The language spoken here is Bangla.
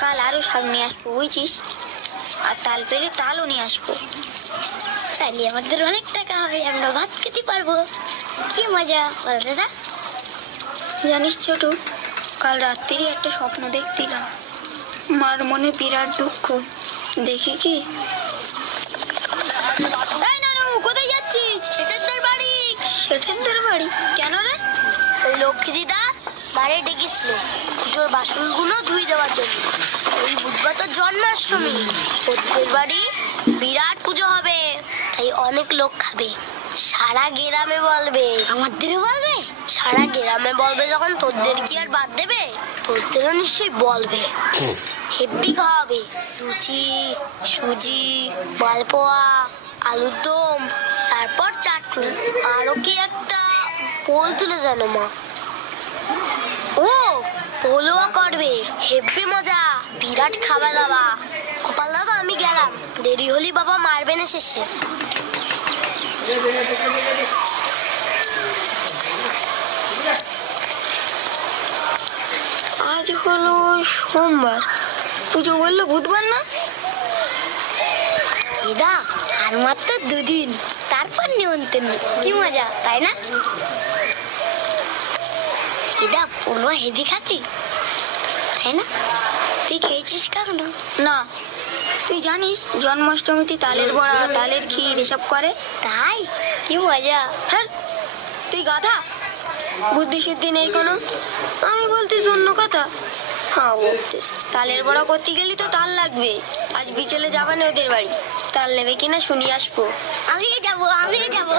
কাল আরো শাক নিয়ে আসবো বুঝছিস, আর তাল পেলে তালও নিয়ে আসবো। তাহলে আমাদের অনেক টাকা হবে, আমরা ভাত খেতে পারবো। কি মজা বল দাদা। জানিস ছোট, কাল রাত্রি একটা স্বপ্ন দেখছিলাম। মার মনে বিরাট দুঃখ। দেখি কি? কোথায় যাচ্ছিস? শেঠেরদের বাড়ি। শেঠেরদের বাড়ি কেন রে? ওই লক্ষ্মী দিদা বাড়ি ডেকেছিল পুজোর বাসনগুলো ধুই দেওয়ার জন্য। ওই বুধবার তো জন্মাষ্টমী, ওদের বাড়ি বিরাট পুজো হবে, তাই অনেক লোক খাবে। সারা গ্রামে বলবে। আমাদেরও বলবে? সারা গ্রামে বলবে যখন তোদের কি আর বাদ দেবে? তোদেরও নিশ্চয়ই বলবে। হেব্বি খাওয়াবে, লুচি, সুজি, মালপোয়া, আলুর দম, তারপর চাটনি, আরো কি একটা বলছিল যেন মা। ও পোলোয়া করবে, হেব্বি মজা, বিরাট খাওয়া দাওয়া। গোপাল দাদা আমি গেলাম, দেরি হলি বাবা মারবে না শেষে। আজ হলো সোমবার, পুজো বললো বুধবার না? দিদা আর মাত্র দুদিন, তারপর নিমন্ত্রণ। কি মজা তাই না? দিদা পোলোয়া হেভি খাতি তাই না? তুই খেয়েছিস কখনো? না। তুই জানিস জন্মাষ্টমীতে তালের বড়া, তালের ক্ষীর এসব করে? তাই? কি মজা। হ্যাঁ তুই গাধা, বুদ্ধি শুদ্ধি নেই কোনো। আমি বলতিস অন্য কথা। হ্যাঁ বলতিস তালের বড়া করতে গেলি তো তাল লাগবে। আজ বিকেলে যাবানে ওদের বাড়ি, তাল নেবে কিনা শুনি আসবো। আমিও যাবো, আমিও যাবো।